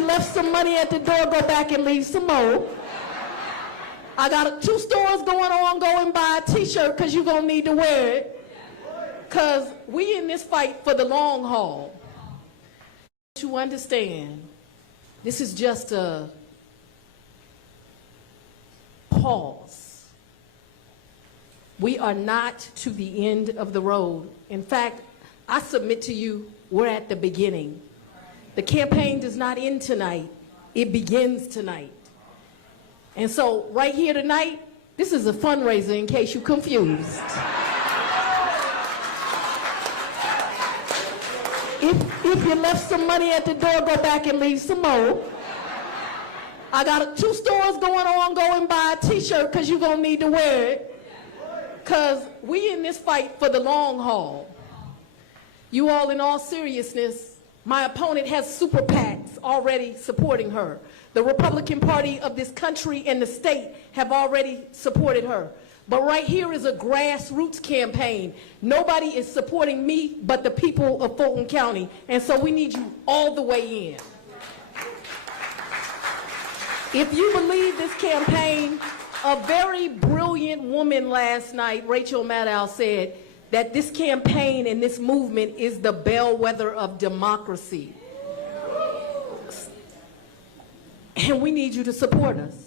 Left some money at the door, go back and leave some more. I got 2 stores going on, go and buy a t-shirt because you're going to need to wear it. Because we in this fight for the long haul. To understand, this is just a pause. We are not to the end of the road. In fact, I submit to you, we're at the beginning. The campaign does not end tonight. It begins tonight. And so right here tonight, this is a fundraiser in case you're confused. If you left some money at the door, go back and leave some more. I got 2 stores going on, go and buy a t-shirt because you're going to need to wear it. Because we in this fight for the long haul. You all, in all seriousness, my opponent has super PACs already supporting her. The Republican Party of this country and the state have already supported her. But right here is a grassroots campaign. Nobody is supporting me but the people of Fulton County. And so we need you all the way in. If you believe this campaign, a very brilliant woman last night, Rachel Maddow, said that this campaign and this movement is the bellwether of democracy. And we need you to support us.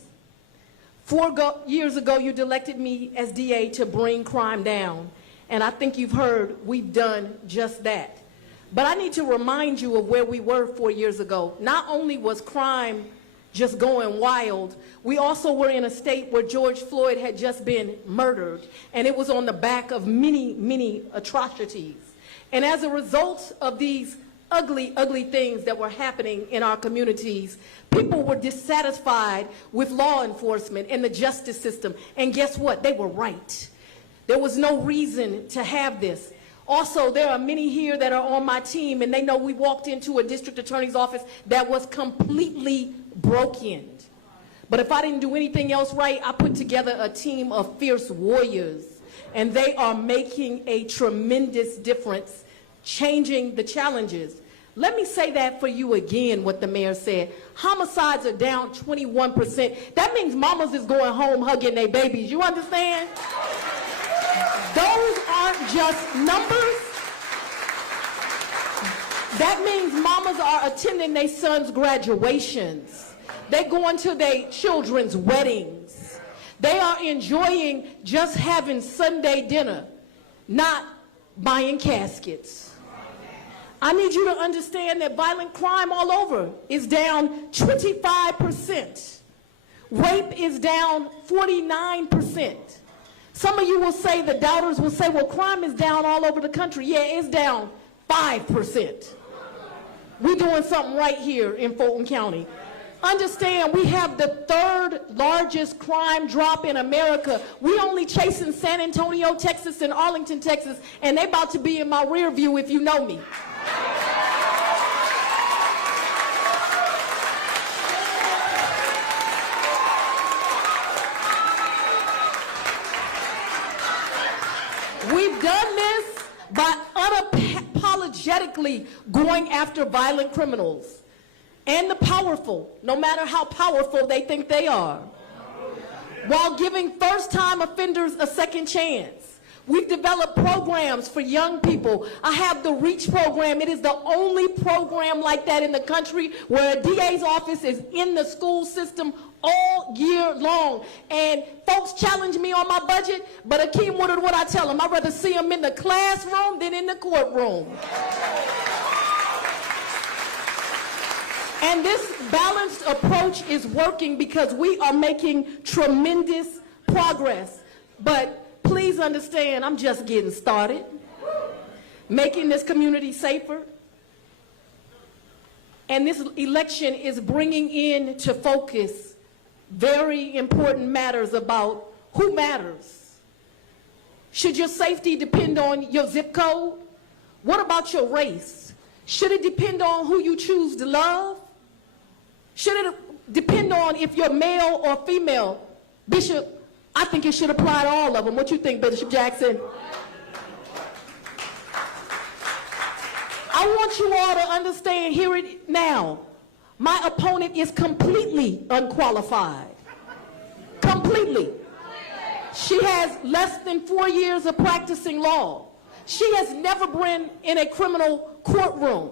4 years ago, you elected me as DA to bring crime down. And I think you've heard we've done just that. But I need to remind you of where we were 4 years ago. Not only was crime just going wild, we also were in a state where George Floyd had just been murdered, and it was on the back of many, many atrocities. And as a result of these ugly, ugly things that were happening in our communities, people were dissatisfied with law enforcement and the justice system. And guess what? They were right. There was no reason to have this. Also, there are many here that are on my team, and they know we walked into a district attorney's office that was completely broken. But if I didn't do anything else right, I put together a team of fierce warriors, and they are making a tremendous difference, changing the challenges. Let me say that for you again, what the mayor said. Homicides are down 21%. That means mamas is going home hugging their babies. You understand? Those aren't just numbers. That means mamas are attending their sons' graduations. They're going to their children's weddings. They are enjoying just having Sunday dinner, not buying caskets. I need you to understand that violent crime all over is down 25%. Rape is down 49%. Some of you will say, the doubters will say, well, crime is down all over the country. Yeah, it's down 5%. We're doing something right here in Fulton County. Understand, we have the 3rd largest crime drop in America. We only chasing San Antonio, Texas, and Arlington, Texas, and they about to be in my rear view if you know me. We've done this by unapologetically going after violent criminals and the powerful, no matter how powerful they think they are, while giving first-time offenders a second chance. We've developed programs for young people. I have the REACH program. It is the only program like that in the country where a DA's office is in the school system all year long. And folks challenge me on my budget, but Akeem Woodard, what I tell them, I'd rather see them in the classroom than in the courtroom. And this balanced approach is working because we are making tremendous progress. But please understand, I'm just getting started. Making this community safer. And this election is bringing into focus very important matters about who matters. Should your safety depend on your zip code? What about your race? Should it depend on who you choose to love? Should it depend on if you're male or female? Bishop, I think it should apply to all of them. What you think, Bishop Jackson? I want you all to understand, hear it now. My opponent is completely unqualified. Completely. She has less than 4 years of practicing law. She has never been in a criminal courtroom.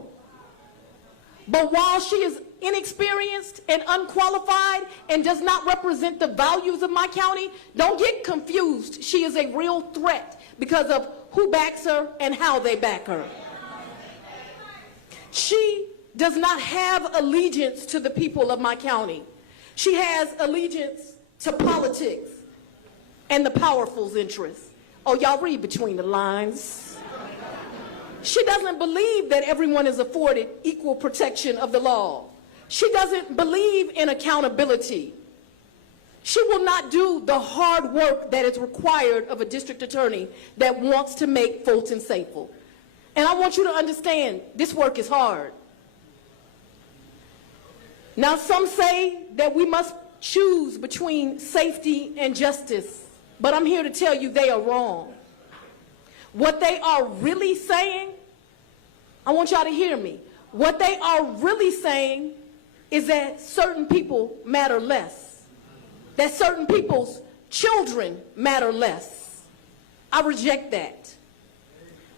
But while she is inexperienced and unqualified and does not represent the values of my county, don't get confused. She is a real threat because of who backs her and how they back her. She does not have allegiance to the people of my county. She has allegiance to politics and the powerful's interests. Oh, y'all read between the lines. She doesn't believe that everyone is afforded equal protection of the law. She doesn't believe in accountability. She will not do the hard work that is required of a district attorney that wants to make Fulton safer. And I want you to understand, this work is hard. Now, some say that we must choose between safety and justice, but I'm here to tell you they are wrong. What they are really saying, I want y'all to hear me. What they are really saying is that certain people matter less, that certain people's children matter less. I reject that.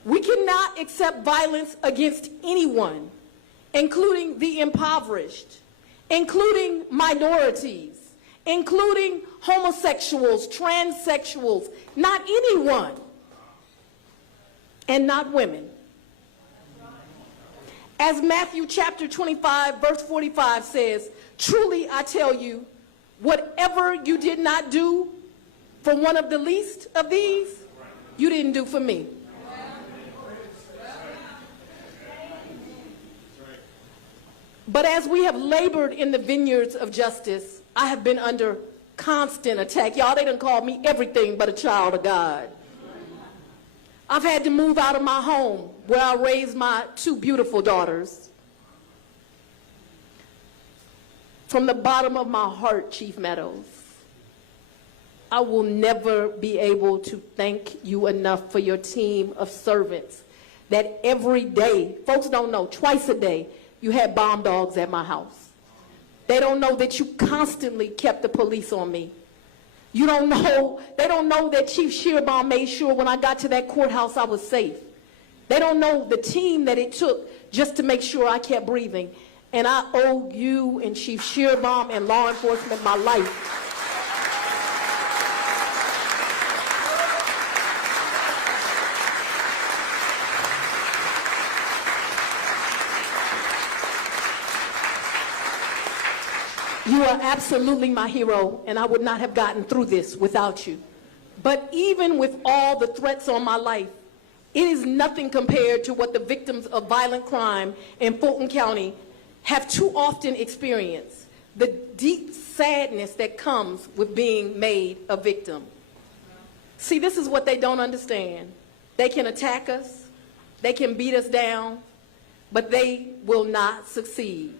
We cannot accept violence against anyone, including the impoverished, including minorities, including homosexuals, transsexuals, not anyone, and not women. As Matthew chapter 25, verse 45 says, truly I tell you, whatever you did not do for one of the least of these, you didn't do for me. But as we have labored in the vineyards of justice, I have been under constant attack. Y'all, they done called me everything but a child of God. I've had to move out of my home where I raised my 2 beautiful daughters. From the bottom of my heart, Chief Meadows, I will never be able to thank you enough for your team of servants that every day, folks don't know, twice a day, you had bomb dogs at my house. They don't know that you constantly kept the police on me. You don't know, they don't know that Chief Shearbaum made sure when I got to that courthouse I was safe. They don't know the team that it took just to make sure I kept breathing. And I owe you and Chief Shearbaum and law enforcement my life. You are absolutely my hero, and I would not have gotten through this without you. But even with all the threats on my life, it is nothing compared to what the victims of violent crime in Fulton County have too often experienced, the deep sadness that comes with being made a victim. See, this is what they don't understand. They can attack us, they can beat us down, but they will not succeed.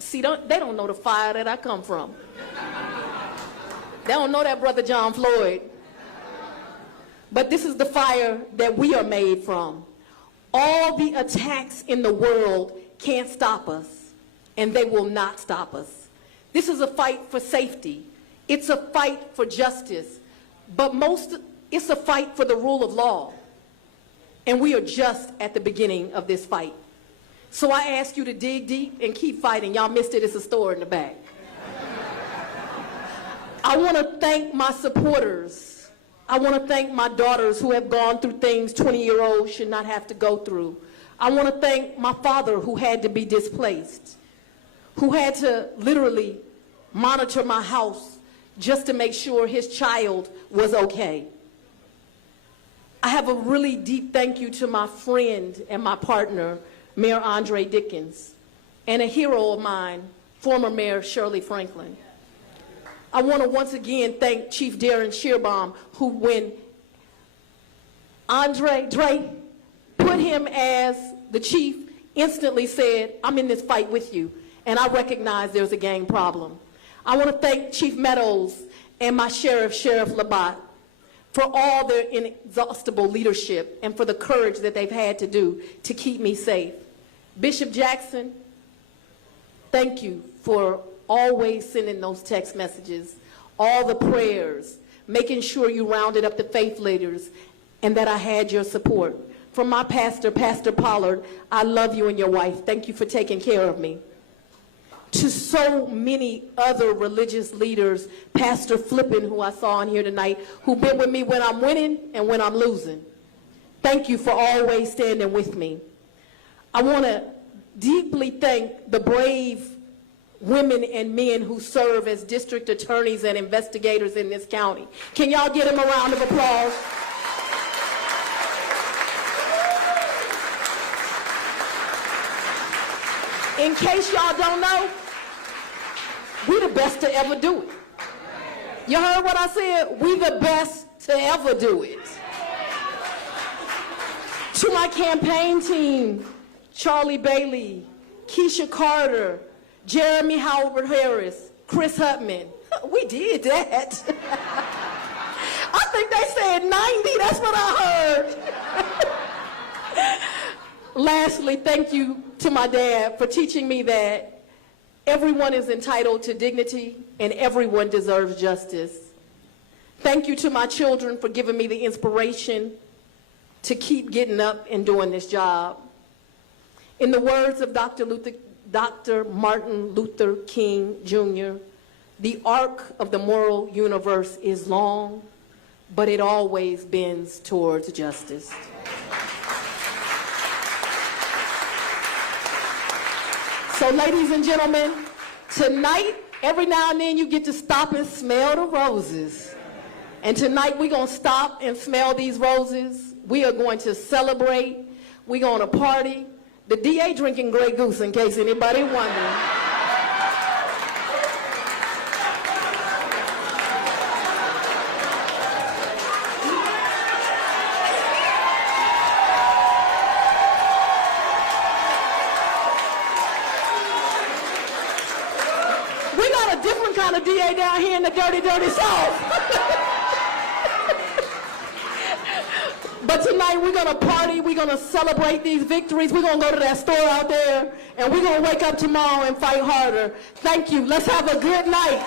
See, they don't know the fire that I come from. They don't know that Brother John Floyd. But this is the fire that we are made from. All the attacks in the world can't stop us, and they will not stop us. This is a fight for safety. It's a fight for justice. But it's a fight for the rule of law. And we are just at the beginning of this fight. So I ask you to dig deep and keep fighting. Y'all missed it, it's a store in the back. I want to thank my supporters. I want to thank my daughters who have gone through things 20-year-olds should not have to go through. I want to thank my father who had to be displaced, who had to literally monitor my house just to make sure his child was okay. I have a really deep thank you to my friend and my partner, Mayor Andre Dickens, and a hero of mine, former Mayor Shirley Franklin. I want to once again thank Chief Darren Shearbaum, who when Dre put him as the chief, instantly said, I'm in this fight with you, and I recognize there's a gang problem. I want to thank Chief Meadows and my sheriff, Sheriff Labatt, for all their inexhaustible leadership and for the courage that they've had to do to keep me safe. Bishop Jackson, Thank you for always sending those text messages, all the prayers, making sure you rounded up the faith leaders, and that I had your support. From my pastor, Pastor Pollard, I love you and your wife. Thank you for taking care of me. To so many other religious leaders, Pastor Flippin, who I saw in here tonight, who've been with me when I'm winning and when I'm losing. Thank you for always standing with me. I want to deeply thank the brave women and men who serve as district attorneys and investigators in this county. Can y'all give them a round of applause? In case y'all don't know, we the best to ever do it. You heard what I said? We the best to ever do it. To my campaign team, Charlie Bailey, Keisha Carter, Jeremy Howard Harris, Chris Hutman. We did that. I think they said 90, that's what I heard. Lastly, thank you to my dad for teaching me that everyone is entitled to dignity and everyone deserves justice. Thank you to my children for giving me the inspiration to keep getting up and doing this job. In the words of Dr. Martin Luther King Jr., the arc of the moral universe is long, but it always bends towards justice. So ladies and gentlemen, tonight, every now and then you get to stop and smell the roses. And tonight we're going to stop and smell these roses. We are going to celebrate. We're going to party. The DA drinking Grey Goose, in case anybody wondering. We got a different kind of DA down here in the dirty, dirty South. But tonight we're going to party, we're going to celebrate these victories, we're going to go to that store out there, and we're going to wake up tomorrow and fight harder. Thank you. Let's have a good night.